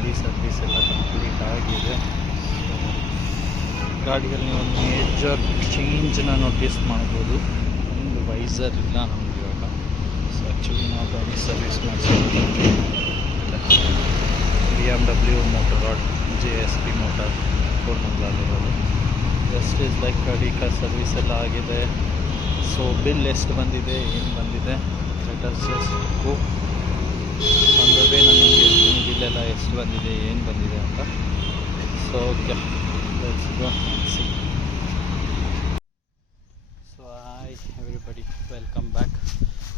ಗಾಡಿ ಸರ್ವಿಸ್ ಎಲ್ಲ ಕಂಪ್ಲೀಟ್ ಆಗಿದೆ. ಗಾಡಿಯಲ್ಲಿ ಒಂದು ಮೇಜರ್ ಚೇಂಜನ್ನ ನೋಟಿಸ್ ಮಾಡ್ಬೋದು. ಒಂದು ವೈಸರ್ ಇಲ್ಲ ನಮ್ಗೆ ಇವಾಗ. ಸೊ ಆ್ಯಕ್ಚುಲಿ ನಾವು ಗಾಡಿ ಸರ್ವಿಸ್ ಮಾಡಿಸಿದ್ವಿ BMW ಮೋಟರಾಡ್ JSP ಮೋಟಾರ್ ಕೋರ್ಮಂಗ್ಲಲ್ಲಿರೋದು. ಜಸ್ಟ್ ಇಸ್ ಲೈಕ್ ಗಾಡಿ ಸರ್ವಿಸ್ ಎಲ್ಲ ಆಗಿದೆ. ಸೊ ಬಿಲ್ ಎಷ್ಟು ಬಂದಿದೆ, ಏನು ಬಂದಿದೆ, let us just go on the way. ನಾನು ನಿಮಗೆ ಹೇಳ್ತೀನಿ ಬಿಲ್ಲೆಲ್ಲ ಎಷ್ಟು ಬಂದಿದೆ, ಏನು ಬಂದಿದೆ ಅಂತ. So okay, let's go and see. So hi everybody, welcome back.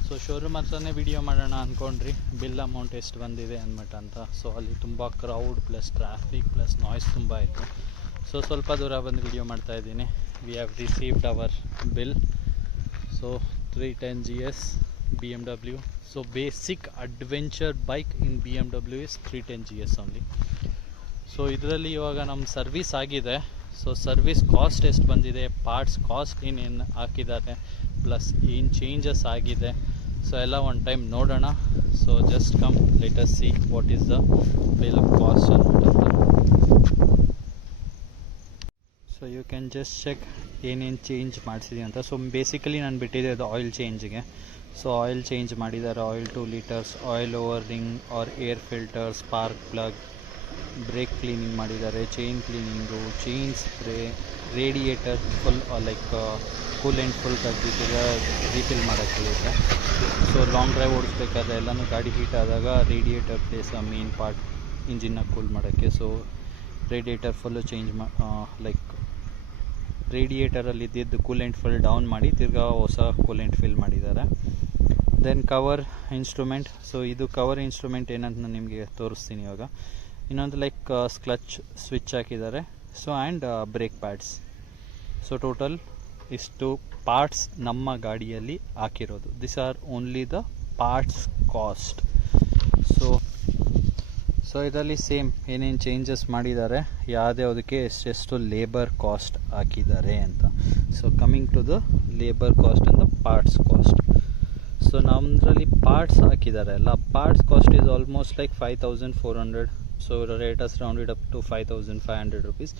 So showroom ಹತ್ರನೇ ವಿಡಿಯೋ ಮಾಡೋಣ ಅಂದ್ಕೊಂಡ್ರಿ, ಬಿಲ್ ಅಮೌಂಟ್ ಎಷ್ಟು ಬಂದಿದೆ ಅಂದ್ಬಿಟ್ಟು ಅಂತ. ಸೊ ಅಲ್ಲಿ ತುಂಬ crowd plus traffic plus noise ತುಂಬ ಇತ್ತು. ಸೊ ಸ್ವಲ್ಪ ದೂರ ಬಂದು ವಿಡಿಯೋ ಮಾಡ್ತಾಯಿದ್ದೀನಿ. We have received our bill. So 310 GS BMW. So basic adventure bike in BMW is 310 GS only. So ಇದರಲ್ಲಿ ಇವಾಗ ನಮ್ಮ ಸರ್ವಿಸ್ ಆಗಿದೆ. ಸೊ ಸರ್ವಿಸ್ ಕಾಸ್ಟ್ ಎಷ್ಟು ಬಂದಿದೆ, ಪಾರ್ಟ್ಸ್ ಕಾಸ್ಟ್ ಏನೇನು ಹಾಕಿದ್ದಾರೆ, ಪ್ಲಸ್ ಏನು ಚೇಂಜಸ್ ಆಗಿದೆ, ಸೊ ಎಲ್ಲ ಒಂದು ಟೈಮ್ ನೋಡೋಣ. So just come let us see what is the bill cost ಅಂದ್ಬಿಟ್ಟು. So you can just check ಏನೇನು ಚೇಂಜ್ ಮಾಡಿಸಿದೆ ಅಂತ. ಸೊ ಬೇಸಿಕಲಿ ನಾನು ಬಿಟ್ಟಿದ್ದೆ ಅದು ಆಯಿಲ್ ಚೇಂಜ್ಗೆ. ಸೊ ಆಯಿಲ್ ಚೇಂಜ್ ಮಾಡಿದ್ದಾರೆ. Oil 2 litres, oil over ring or air filter, spark plug, brake cleaning ಮಾಡಿದ್ದಾರೆ, chain cleaning, chain spray, radiator full like coolant full ತೆಗೆದಿದ್ದರೆ ರೀಫಿಲ್ ಮಾಡೋಕ್ಕಿರುತ್ತೆ. ಸೊ ಲಾಂಗ್ ಡ್ರೈವ್ ಓಡಿಸ್ಬೇಕಾದ್ರೆ ಎಲ್ಲನೂ ಗಾಡಿ ಹೀಟ್ ಆದಾಗ ರೇಡಿಯೇಟರ್ ಪ್ಲೇಸ್ ಮೇನ್ ಪಾರ್ಟ್ ಇಂಜಿನ್ನ cool ಮಾಡೋಕ್ಕೆ. So radiator full change like ರೇಡಿಯೇಟರಲ್ಲಿ ಇದ್ದಿದ್ದು ಕೂಲೆಂಟ್ ಫುಲ್ ಡೌನ್ ಮಾಡಿ ತಿರ್ಗಾ ಹೊಸ ಕೂಲೆಂಟ್ ಫಿಲ್ ಮಾಡಿದ್ದಾರೆ. Then cover instrument. ಸೊ ಇದು ಕವರ್ ಇನ್ಸ್ಟ್ರೂಮೆಂಟ್ ಏನಂತ ನಾನು ನಿಮಗೆ ತೋರಿಸ್ತೀನಿ ಇವಾಗ. ಇನ್ನೊಂದು ಲೈಕ್ ಕ್ಲಚ್ ಸ್ವಿಚ್ ಹಾಕಿದ್ದಾರೆ. So and brake pads. So total ಇಷ್ಟು ಪಾರ್ಟ್ಸ್ ನಮ್ಮ ಗಾಡಿಯಲ್ಲಿ ಹಾಕಿರೋದು. This are only the parts cost. So ಇದರಲ್ಲಿ ಸೇಮ್ ಏನೇನು ಚೇಂಜಸ್ ಮಾಡಿದ್ದಾರೆ, ಯಾವುದಕ್ಕೆ ಎಷ್ಟೆಷ್ಟು ಲೇಬರ್ ಕಾಸ್ಟ್ ಹಾಕಿದ್ದಾರೆ ಅಂತ. So coming to the labour cost and the parts cost. So ನಮ್ಮದ್ರಲ್ಲಿ ಪಾರ್ಟ್ಸ್ ಹಾಕಿದ್ದಾರೆ ಅಲ್ಲ, parts cost is almost like 5400. So rate has rounded up to 5500 rupees.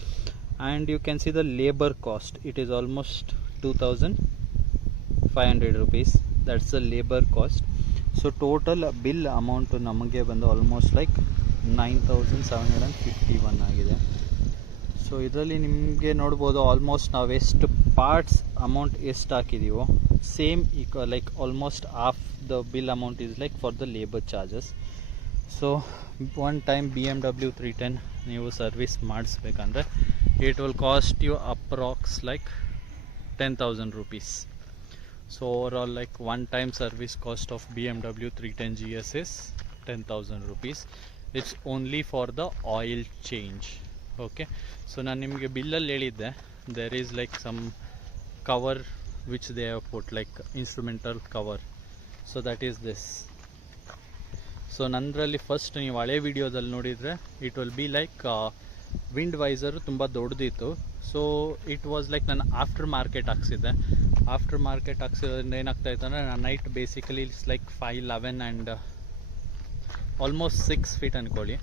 And you can see the labour cost, it is almost 2500 rupees. That's the labour cost. So total bill amount ನಮಗೆ ಬಂದು almost like 9751 ಆಗಿದೆ. So ಇದರಲ್ಲಿ ನಿಮಗೆ ನೋಡ್ಬೋದು almost ನಾವೆಷ್ಟು parts amount ಎಷ್ಟು ಹಾಕಿದ್ದೀವೋ same like almost half the bill amount is like for the labour charges. So one time BMW 310 ನೀವು ಸರ್ವಿಸ್ ಮಾಡಿಸ್ಬೇಕಂದ್ರೆ it will cost you approx like 10,000 rupees. So overall like one time service cost of BMW 310 GS is 10,000 rupees. It's only for the oil change. Okay, so ನಾನು ನಿಮಗೆ ಬಿಲ್ಲಲ್ಲಿ ಹೇಳಿದ್ದೆ there is like some cover which they have put like instrumental cover. So that is this. So ನಂದರಲ್ಲಿ first ನೀವು ಹಳೆ ವಿಡಿಯೋದಲ್ಲಿ ನೋಡಿದರೆ it will be like wind visor ತುಂಬ ದೊಡ್ಡದಿತ್ತು. ಸೊ ಇಟ್ ವಾಸ್ ಲೈಕ್ ನಾನು ಆಫ್ಟರ್ ಮಾರ್ಕೆಟ್ ಹಾಕ್ಸಿದ್ದೆ. ಆಫ್ಟರ್ ಮಾರ್ಕೆಟ್ ಹಾಕ್ಸಿದ್ರಿಂದ ಏನಾಗ್ತಾಯಿತ್ತು ಅಂದರೆ ನಾನು night basically it's like 5'11" and almost 6 feet ಅಂದ್ಕೊಳ್ಳಿ.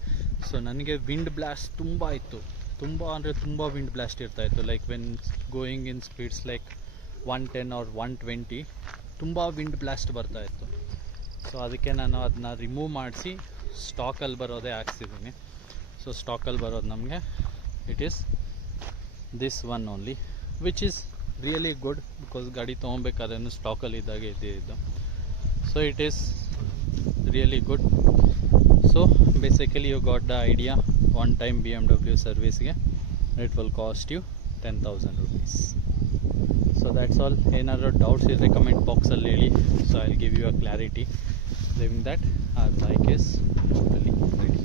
ಸೊ ನನಗೆ ವಿಂಡ್ ಬ್ಲಾಸ್ಟ್ ತುಂಬ ಇತ್ತು, ತುಂಬ ಅಂದರೆ ತುಂಬ ವಿಂಡ್ ಬ್ಲಾಸ್ಟ್ ಇರ್ತಾಯಿತ್ತು. Like when going in speeds like 110 or 120 ತುಂಬ ವಿಂಡ್ ಬ್ಲಾಸ್ಟ್ ಬರ್ತಾಯಿತ್ತು. ಸೊ ಅದಕ್ಕೆ ನಾನು ಅದನ್ನ ರಿಮೂವ್ ಮಾಡಿಸಿ ಸ್ಟಾಕಲ್ಲಿ ಬರೋದೇ ಹಾಕ್ಸಿದ್ದೀನಿ. ಸೊ ಸ್ಟಾಕಲ್ಲಿ ಬರೋದು ನಮಗೆ it is this one only which is really good because ಗಾಡಿ ತೊಗೊಬೇಕಾದ್ರೂ ಸ್ಟಾಕಲ್ಲಿ ಇದ್ದಾಗೆ ಇದ್ದಿದ್ದು. So it is really good. So basically you got the idea. One time BMW ಸರ್ವಿಸ್ಗೆ it will cost you 10,000 rupees. So that's all. ಏನಾದರೂ doubts ಇದ್ದರೆ comment ಬಾಕ್ಸಲ್ಲಿ ಹೇಳಿ. So I will give you a clarity. Leaving that, our bike is totally ready.